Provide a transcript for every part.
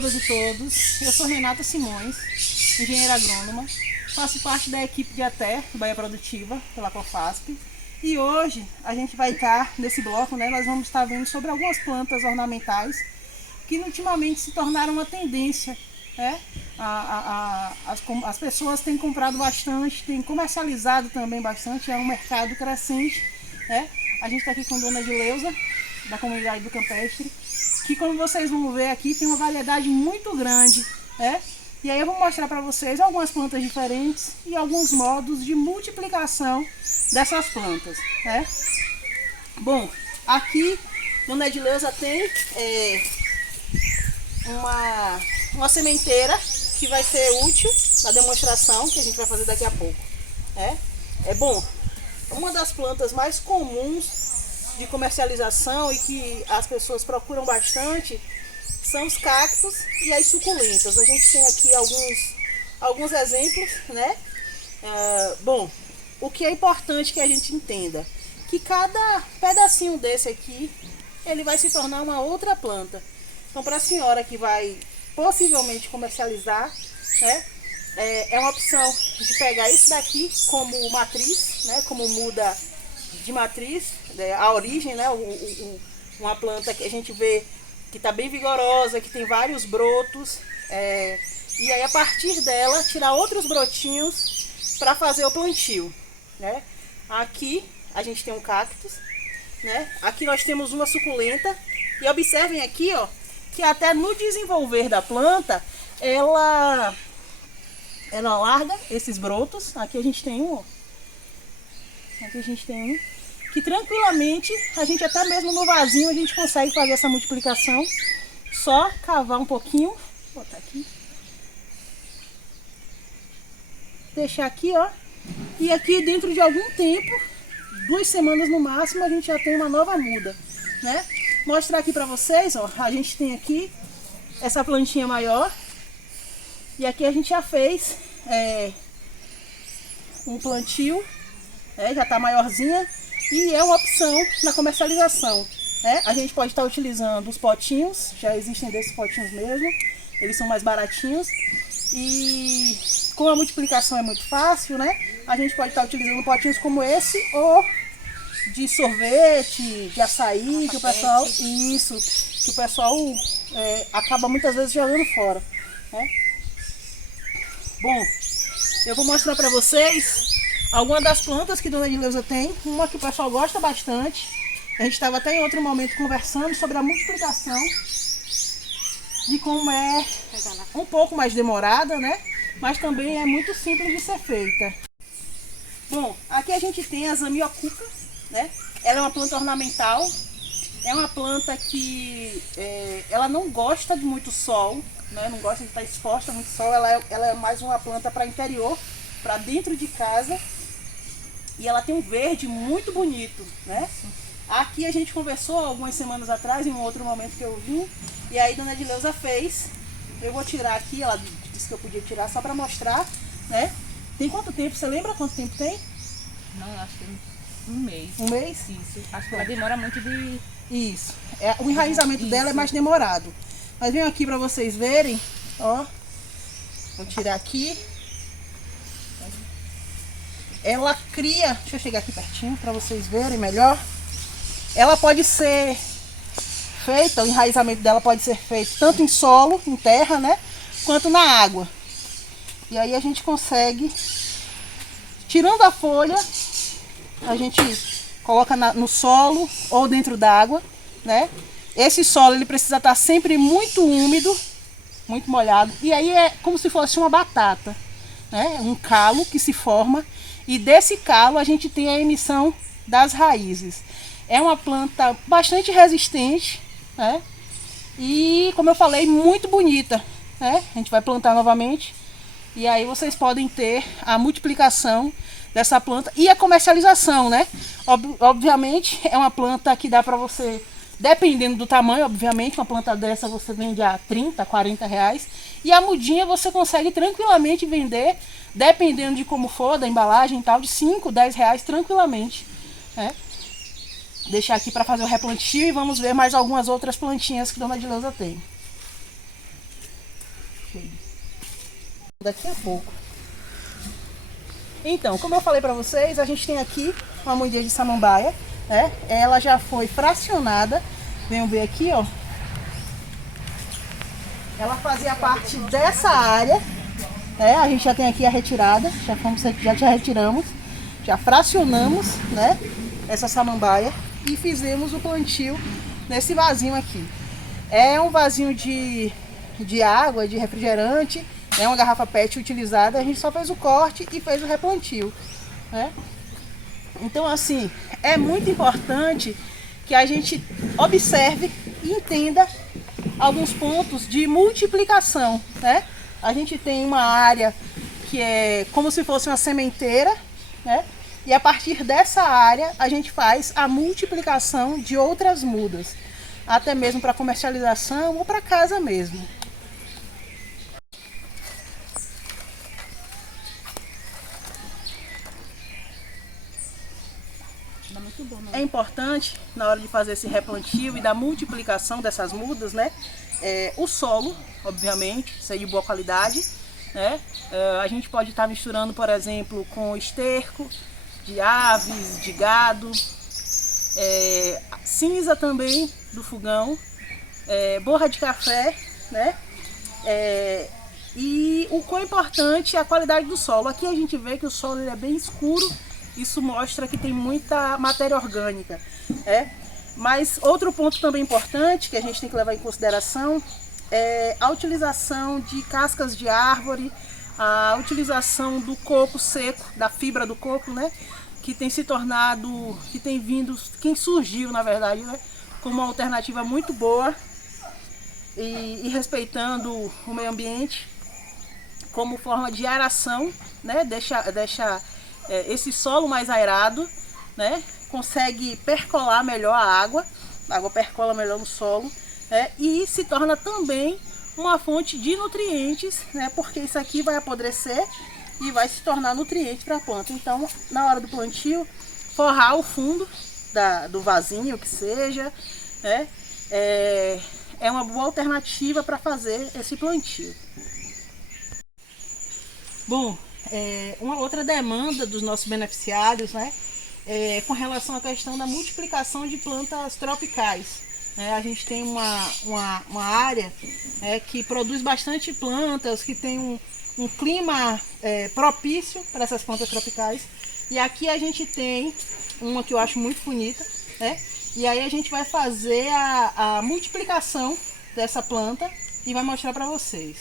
todas e todos. Eu sou Renata Simões, engenheira agrônoma. Faço parte da equipe de ATE, Bahia Produtiva, pela COFASP. E hoje a gente vai estar, nesse bloco, né, nós vamos estar vendo sobre algumas plantas ornamentais que ultimamente se tornaram uma tendência. Né? As pessoas têm comprado bastante, têm comercializado também bastante, é um mercado crescente. Né? A gente está aqui com a dona Edileuza, da comunidade do Campestre, que, como vocês vão ver aqui, tem uma variedade muito grande. Né? E aí eu vou mostrar para vocês algumas plantas diferentes e alguns modos de multiplicação dessas plantas. Né? Bom, aqui dona Edileuza tem uma sementeira que vai ser útil na demonstração que a gente vai fazer daqui a pouco. Bom, uma das plantas mais comuns de comercialização e que as pessoas procuram bastante são os cactos e as suculentas. A gente tem aqui alguns exemplos, né? Bom, o que é importante que a gente entenda, que cada pedacinho desse aqui, ele vai se tornar uma outra planta. Então, para a senhora que vai possivelmente comercializar, né, é uma opção de pegar isso daqui como matriz, né, como muda de matriz, a origem, né, uma planta que a gente vê que está bem vigorosa, que tem vários brotos, e aí a partir dela tirar outros brotinhos para fazer o plantio. Né? Aqui a gente tem um cactus, né? Aqui nós temos uma suculenta, e observem aqui, ó, que até no desenvolver da planta ela larga esses brotos. Aqui a gente tem um, ó. Aqui a gente tem um que tranquilamente a gente, até mesmo no vasinho, a gente consegue fazer essa multiplicação. Só cavar um pouquinho, vou botar aqui, deixar aqui, ó, e aqui dentro de algum tempo, 2 semanas no máximo, a gente já tem uma nova muda, né? Mostrar aqui pra vocês, ó, a gente tem aqui essa plantinha maior, e aqui a gente já fez um plantio, já tá maiorzinha, e é uma opção na comercialização. Né? A gente pode estar utilizando os potinhos, já existem desses potinhos mesmo, eles são mais baratinhos, e como a multiplicação é muito fácil, né? A gente pode estar utilizando potinhos como esse, ou de sorvete, de açaí, que o pessoal, que o pessoal acaba muitas vezes jogando fora. Né? Bom, eu vou mostrar para vocês algumas das plantas que dona Edileuza tem, uma que o pessoal gosta bastante. A gente estava até em outro momento conversando sobre a multiplicação, de como é um pouco mais demorada, né? Mas também é muito simples de ser feita. Bom, aqui a gente tem a zamioculca, né? Ela é uma planta ornamental, é uma planta que ela não gosta de muito sol, né? Não gosta de estar exposta a muito sol, ela é mais uma planta para interior, para dentro de casa, e ela tem um verde muito bonito, né? Aqui a gente conversou algumas semanas atrás, em um outro momento que eu vim, e aí dona Edileuza fez. Eu vou tirar aqui, ela disse que eu podia tirar só para mostrar, né? Tem quanto tempo? Você lembra quanto tempo tem? Não, acho que um mês. Um mês? Isso. Acho que ela demora muito de... Isso. O enraizamento dela é mais demorado. Mas venho aqui para vocês verem, ó. Vou tirar aqui. Ela cria, deixa eu chegar aqui pertinho para vocês verem melhor. Ela pode ser feita, o enraizamento dela pode ser feito tanto em solo, em terra, né, quanto na água. E aí a gente consegue, tirando a folha, a gente coloca no solo ou dentro d'água, né? Esse solo ele precisa estar sempre muito úmido, muito molhado. E aí é como se fosse uma batata, né? Um calo que se forma, e desse calo a gente tem a emissão das raízes. É uma planta bastante resistente, né? E, como eu falei, muito bonita. Né? A gente vai plantar novamente. E aí vocês podem ter a multiplicação dessa planta e a comercialização, né? Obviamente, é uma planta que dá para você, dependendo do tamanho, obviamente, uma planta dessa você vende a 30, 40 reais. E a mudinha você consegue tranquilamente vender, dependendo de como for, da embalagem e tal, de 5, 10 reais tranquilamente. Né? Deixar aqui para fazer o replantio e vamos ver mais algumas outras plantinhas que dona Edileuza tem. cheio. Daqui a pouco. Então, como eu falei para vocês, a gente tem aqui uma mudinha de samambaia, né? Ela já foi fracionada. Venham ver aqui, ó. Ela fazia parte dessa área, né? A gente já tem aqui a retirada, já retiramos, já fracionamos, né? Essa samambaia e fizemos o plantio nesse vasinho aqui. É um vasinho de água, de refrigerante, é uma garrafa PET utilizada. A gente só fez o corte e fez o replantio, né? Então, assim, é muito importante que a gente observe e entenda alguns pontos de multiplicação, né? A gente tem uma área que é como se fosse uma sementeira, né? E a partir dessa área a gente faz a multiplicação de outras mudas, até mesmo para comercialização ou para casa mesmo. É importante, na hora de fazer esse replantio e da multiplicação dessas mudas, né? O solo, obviamente, ser de boa qualidade, né? A gente pode estar misturando, por exemplo, com esterco de aves, de gado, cinza também do fogão, borra de café, né? E o quão importante é a qualidade do solo. Aqui a gente vê que o solo ele é bem escuro. Isso mostra que tem muita matéria orgânica. Mas outro ponto também importante que a gente tem que levar em consideração é a utilização de cascas de árvore, a utilização do coco seco, da fibra do coco, né? Que tem se tornado, quem surgiu na verdade, né? Como uma alternativa muito boa e respeitando o meio ambiente como forma de aeração, né? Deixa esse solo mais aerado, né? Consegue percolar melhor a água percola melhor no solo, né? E se torna também uma fonte de nutrientes, né? Porque isso aqui vai apodrecer e vai se tornar nutriente para a planta. Então, na hora do plantio, forrar o fundo do vasinho, que seja, né? É uma boa alternativa para fazer esse plantio. Bom, uma outra demanda dos nossos beneficiários, né, com relação à questão da multiplicação de plantas tropicais. A gente tem uma área que produz bastante plantas, que tem um clima propício para essas plantas tropicais. E aqui a gente tem uma que eu acho muito bonita, né? E aí a gente vai fazer a multiplicação dessa planta e vai mostrar para vocês.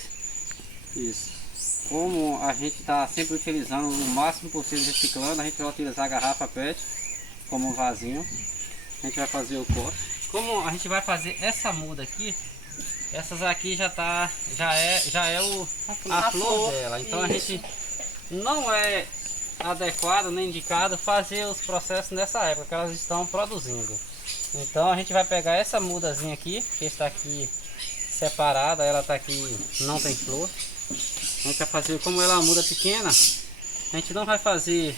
Isso. Como a gente está sempre utilizando o máximo possível reciclando, a gente vai utilizar a garrafa PET como vasinho. A gente vai fazer o corte. Como a gente vai fazer essa muda aqui, essas aqui já é a flor dela. Então a gente não é adequado nem indicado fazer os processos nessa época que elas estão produzindo. Então a gente vai pegar essa mudazinha aqui, que está aqui separada, ela está aqui, não tem flor. A gente vai fazer, como ela é uma muda pequena, a gente não vai fazer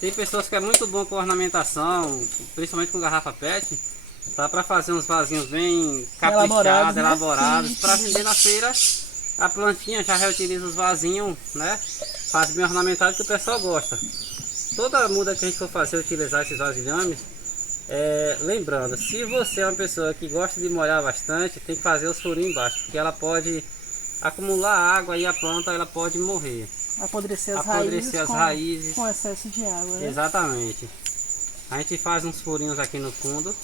Tem pessoas que é muito bom com ornamentação, principalmente com garrafa PET, tá, para fazer uns vasinhos bem caprichados, elaborados, né? Para vender na feira. A plantinha já reutiliza os vasinhos, né? Faz bem ornamentado, que o pessoal gosta. Toda muda que a gente for fazer, utilizar esses vasilhames, lembrando, se você é uma pessoa que gosta de molhar bastante, tem que fazer os furinhos embaixo, porque ela pode acumular água e a planta ela pode morrer. Apodrecer as raízes com excesso de água, né? Exatamente. A gente faz uns furinhos aqui no fundo,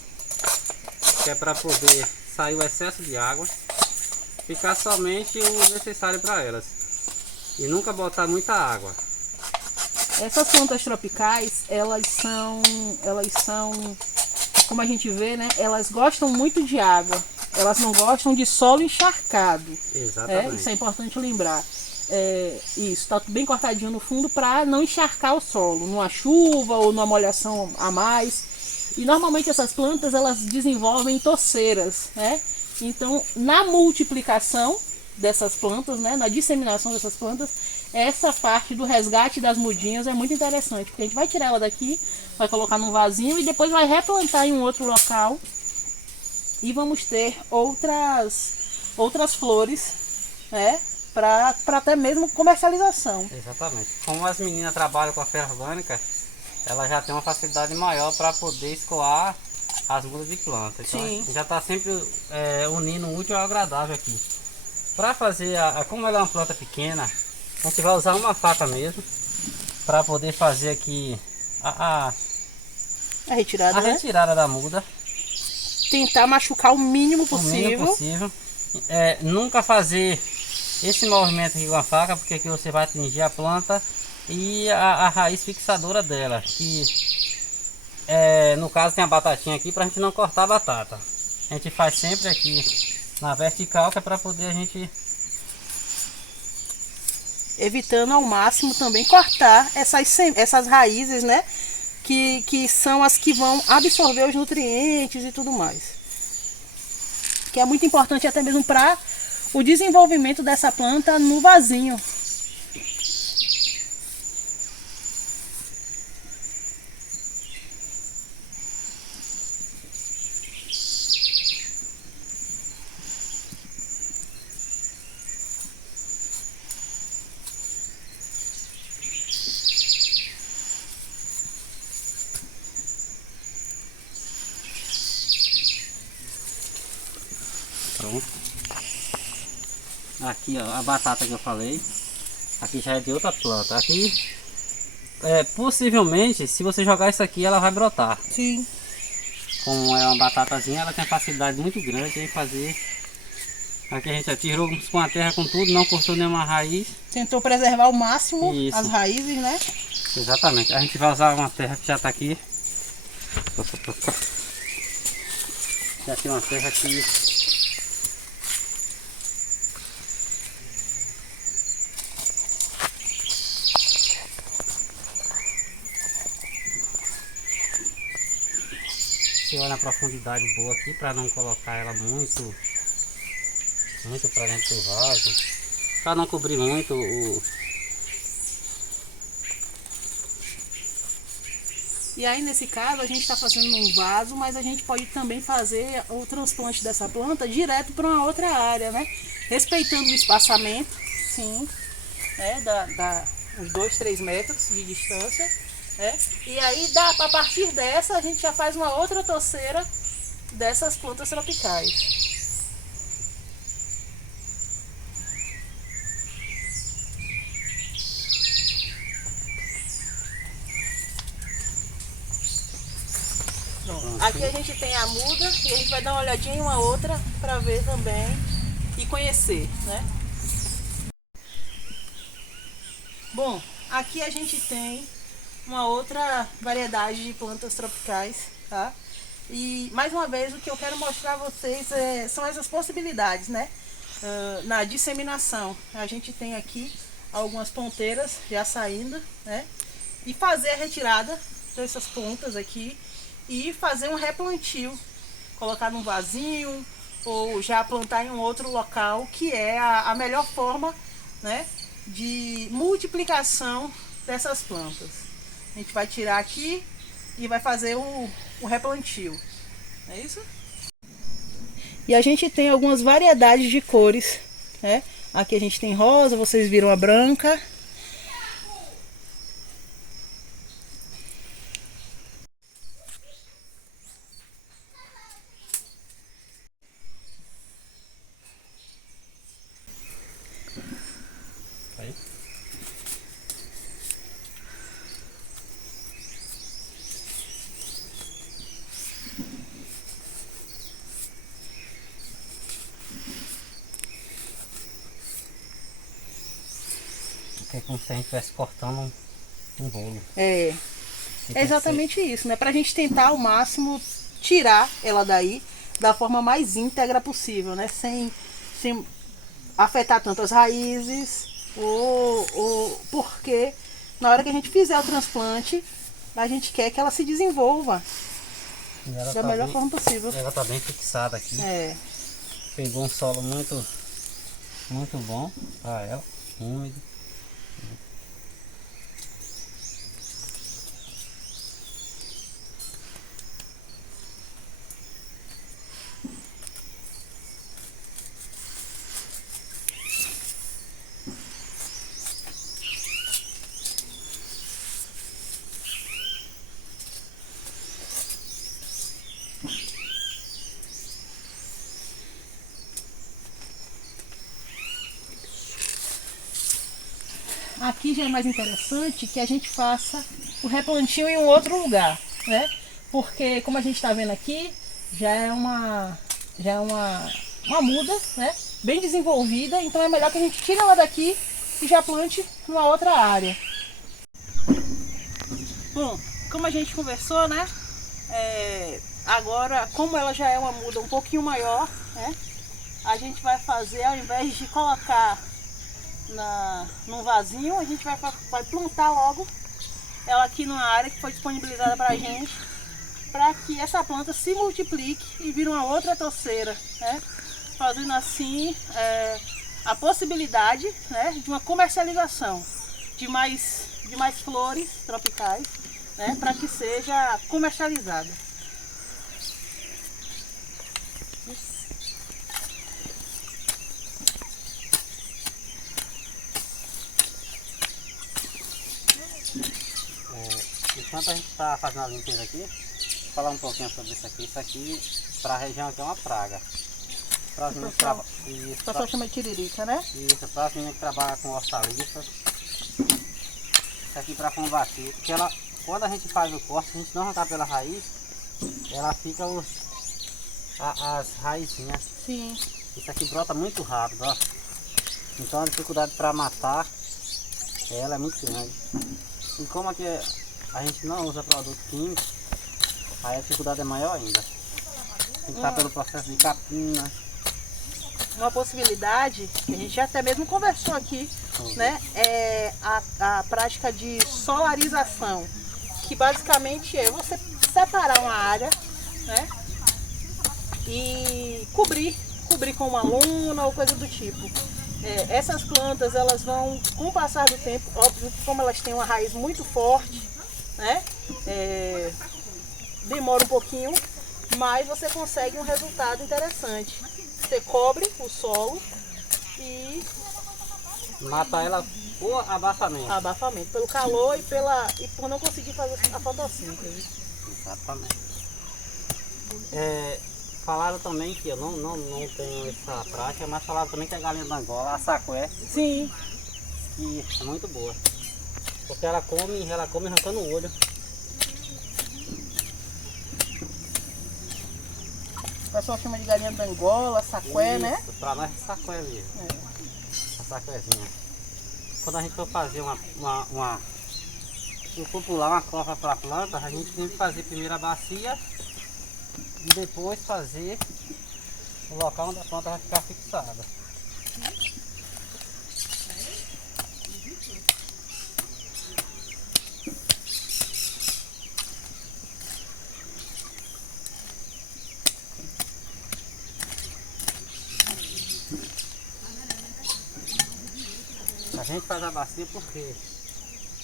que é para poder sair o excesso de água, ficar somente o necessário para elas e nunca botar muita água. Essas plantas tropicais, elas são, como a gente vê, né? Elas gostam muito de água. Elas não gostam de solo encharcado. Exatamente. Isso é importante lembrar. Isso, está bem cortadinho no fundo para não encharcar o solo, numa chuva ou numa molhação a mais. E normalmente essas plantas elas desenvolvem torceiras, né? Então, na multiplicação dessas plantas, né, na disseminação dessas plantas, essa parte do resgate das mudinhas é muito interessante, porque a gente vai tirar ela daqui, vai colocar num vasinho e depois vai replantar em um outro local. E vamos ter outras flores, né? Para até mesmo comercialização. Exatamente. Como as meninas trabalham com a ferro orgânica, ela já tem uma facilidade maior para poder escoar as mudas de planta. Então Sim. a gente já está sempre unindo o útil ao agradável aqui. Para fazer, como ela é uma planta pequena, a gente vai usar uma faca mesmo para poder fazer aqui a retirada, né? retirada da muda. Tentar machucar o mínimo O possível. mínimo possível. Nunca fazer esse movimento aqui com a faca, porque aqui você vai atingir a planta e a raiz fixadora dela, que no caso tem a batatinha aqui para a gente não cortar a batata. A gente faz sempre aqui na vertical, que é para poder a gente evitando ao máximo também cortar essas raízes, né? Que são as que vão absorver os nutrientes e tudo mais. Que é muito importante até mesmo para o desenvolvimento dessa planta no vasinho. Pronto. Aqui ó, a batata que eu falei. Aqui já é de outra planta. Aqui, possivelmente, se você jogar isso aqui, ela vai brotar. Sim. Como é uma batatazinha, ela tem facilidade muito grande em fazer. Aqui a gente atirou com a terra com tudo, não cortou nenhuma raiz. Tentou preservar ao máximo Isso. as raízes, né? Exatamente. A gente vai usar uma terra que já está aqui. Já tem uma terra aqui. Você olha a profundidade boa aqui para não colocar ela muito para dentro do vaso, para não cobrir muito o... E aí nesse caso a gente está fazendo num vaso, mas a gente pode também fazer o transplante dessa planta direto para uma outra área, né? Respeitando o espaçamento, sim, uns 2, 3 metros de distância. E aí a partir dessa a gente já faz uma outra torceira dessas plantas tropicais. Pronto. Aqui a gente tem a muda e a gente vai dar uma olhadinha em uma outra para ver também e conhecer, né? Bom, aqui a gente tem uma outra variedade de plantas tropicais, tá? E mais uma vez o que eu quero mostrar a vocês são essas possibilidades, né? Na disseminação, a gente tem aqui algumas ponteiras já saindo, né? E fazer a retirada dessas pontas aqui e fazer um replantio, colocar num vasinho ou já plantar em um outro local, que é a melhor forma, né, de multiplicação dessas plantas. A gente vai tirar aqui e vai fazer o replantio. É isso? E a gente tem algumas variedades de cores, né? Aqui a gente tem rosa, vocês viram a branca. Aí. É como se a gente estivesse cortando um bolo. É exatamente isso, né? Pra gente tentar ao máximo tirar ela daí da forma mais íntegra possível, né? Sem afetar tanto as raízes, porque na hora que a gente fizer o transplante, a gente quer que ela se desenvolva da melhor forma possível. Ela tá bem fixada aqui. Pegou um solo muito bom para ela, úmido. aqui já é mais interessante que a gente faça o replantio em um outro lugar, né? Porque como a gente está vendo aqui, já é uma muda, né? Bem desenvolvida, então é melhor que a gente tire ela daqui e já plante numa outra área. Bom, como a gente conversou, né? Agora, como ela já é uma muda um pouquinho maior, né? A gente vai fazer, ao invés de colocar num vasinho, a gente vai plantar logo ela aqui numa área que foi disponibilizada para a gente, para que essa planta se multiplique e vire uma outra toceira, né? Fazendo assim a possibilidade, né, de uma comercialização de mais flores tropicais, né, para que seja comercializada. Enquanto a gente está fazendo a limpeza aqui, vou falar um pouquinho sobre isso aqui. Isso aqui, para a região aqui, é uma praga. Para as meninas o pessoal chama de tiririca, né? Isso, para as meninas que trabalham com hortaliças. Isso aqui para combater. Porque quando a gente faz o corte, se a gente não arrancar pela raiz, ela fica as raizinhas. Sim. Isso aqui brota muito rápido, ó. Então a dificuldade para matar ela é muito grande. E como aqui a gente não usa produto químico, aí a dificuldade é maior ainda. Tem que estar pelo processo de capina. Uma possibilidade, que a gente já até mesmo conversou aqui, né, é a prática de solarização, que basicamente é você separar uma área, né, e cobrir com uma lona ou coisa do tipo. Essas plantas, elas vão, com o passar do tempo, óbvio que como elas têm uma raiz muito forte, né, demora um pouquinho, mas você consegue um resultado interessante. Você cobre o solo e mata ela por abafamento. Abafamento, pelo calor e por não conseguir fazer a fotossíntese. Exatamente. Falaram também que eu não tenho essa prática, mas falaram também que a galinha da Angola, a sacué, Sim. que é muito boa. Porque ela come arrancando o olho. O pessoal chama de galinha da Angola, sacué, né? Pra nós é sacué mesmo. A sacuézinha. Quando a gente for fazer for pular uma cova para a planta, a gente tem que fazer primeiro a bacia e depois fazer o local onde a planta vai ficar fixada. A gente faz a bacia porque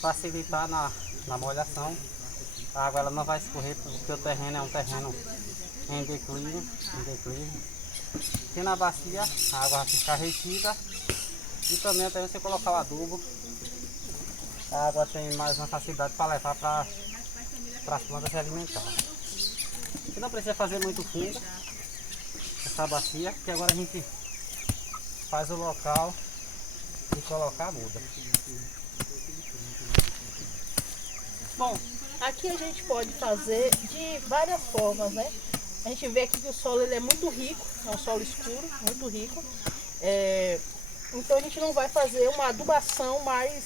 facilitar na molhação, a água ela não vai escorrer porque o terreno é um terreno em declínio. E na bacia a água vai ficar retida e também até você colocar o adubo, a água tem mais uma facilidade para levar para as plantas se alimentar. E não precisa fazer muito fundo essa bacia, porque agora a gente faz o local e colocar a muda. Bom, aqui a gente pode fazer de várias formas, né? A gente vê aqui que o solo ele é muito rico, é um solo escuro, muito rico. Então a gente não vai fazer uma adubação mais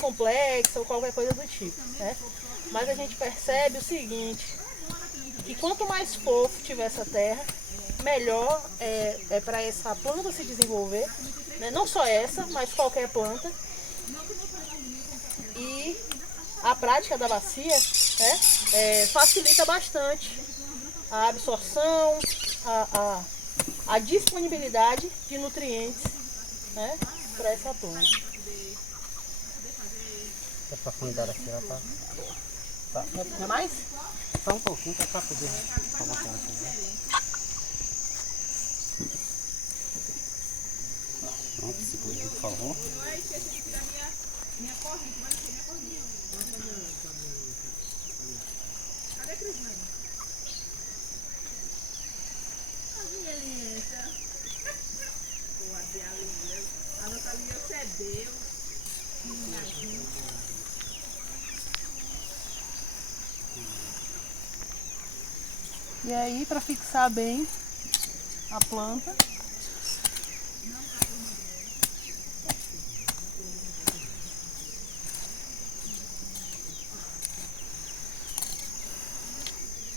complexa ou qualquer coisa do tipo, né? Mas a gente percebe o seguinte, que quanto mais fofo tiver essa terra, melhor é para essa planta se desenvolver, né? Não só essa, mas qualquer planta. E a prática da bacia, né, facilita bastante a absorção, a disponibilidade de nutrientes, né, para essa planta. A profundidade aqui, ó, tá. Quer mais? Só um pouquinho para poder colocar aqui. Pronto, segura aí, por favor. Cadê Cris, mãe? A Aliança. Pô, a Aliança. A nossa aliança é Deus. E aí, para fixar bem a planta,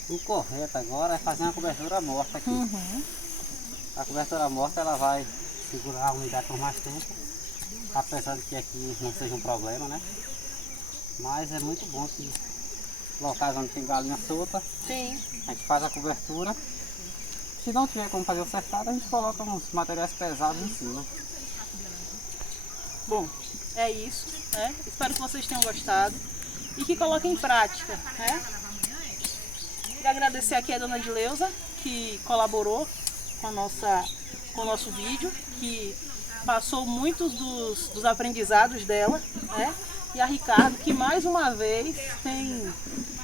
o correto agora é fazer uma cobertura morta aqui. A cobertura morta ela vai segurar a umidade por mais tempo, apesar de que aqui não seja um problema, né? Mas é muito bom que locais onde tem galinha solta, sim, a gente faz a cobertura. Se não tiver como fazer o cercado, a gente coloca uns materiais pesados em cima. bom, é isso, né? Espero que vocês tenham gostado e que coloquem em prática, né? Queria agradecer aqui a dona Dileuza, que colaborou com o nosso vídeo, que passou muitos dos aprendizados dela, né? E a Ricardo, que mais uma vez tem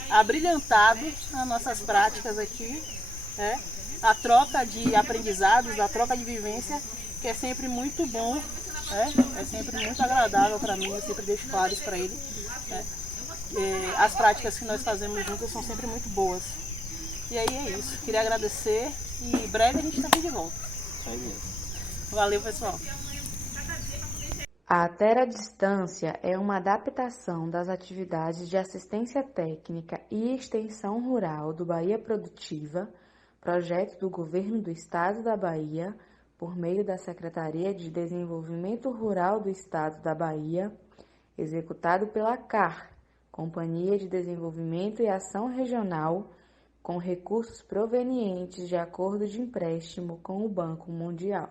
abrilhantado as nossas práticas aqui, né? A troca de aprendizados, a troca de vivência, que é sempre muito bom, né? É sempre muito agradável para mim, eu sempre deixo claro isso para ele, né? As práticas que nós fazemos juntos são sempre muito boas. E aí é isso, queria agradecer e breve a gente está aqui de volta. Valeu, pessoal. A Terra à Distância é uma adaptação das atividades de assistência técnica e extensão rural do Bahia Produtiva, projeto do Governo do Estado da Bahia, por meio da Secretaria de Desenvolvimento Rural do Estado da Bahia, executado pela CAR, Companhia de Desenvolvimento e Ação Regional, com recursos provenientes de acordo de empréstimo com o Banco Mundial.